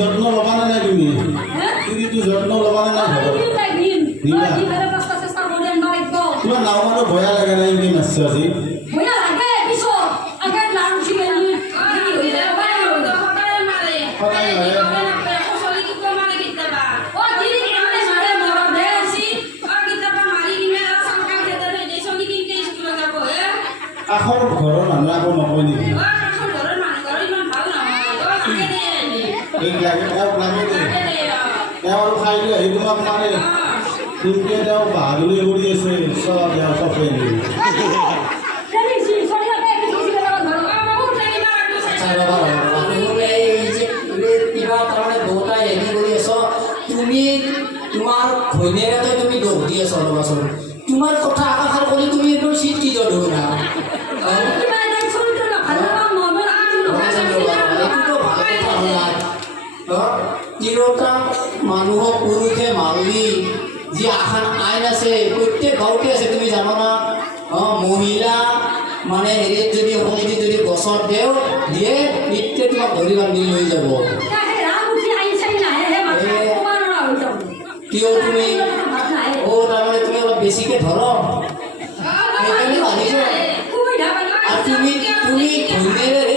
যত্ন ল'বা নে নাই তুমি? তিৰিটো যত্ন ল'বা নে নাই তোমাৰ নাও মানুহ ভয়া লাগে নাই কি মাছছো আজি কাষৰ ঘৰৰ মানুহ আকৌ নকয় নেকি লাগে তেওঁক লাগে দে তেওঁ আৰু খাই লৈ আহি তোমাক মাৰে তুমি তেওঁ বাহাদুৰি কৰি আছে চব তেওঁ চবে তুমি তোমাৰ ঘৈণীয়েকে তুমি দোষ দি আছ ৰবাচোন তোমাৰ কথা আশা কৰি তুমি একদম চিট কি জড়ো না তিৰোতা মানুহক পুৰুষে মাৰি যি আখান আইন আছে প্ৰত্যেক গাঁৱতে আছে তুমি জানো না মহিলা মানে হেৰিত যদি সমিতি যদি গছত দিয়ে নিত্য তোমাক ধৰি বান্ধি লৈ যাব কিয় তুমি তাৰমানে তুমি অলপ বেছিকৈ ধৰ সেইকাৰণে ভাবিছোঁ আৰু তুমি ঘৈণীয়েৰে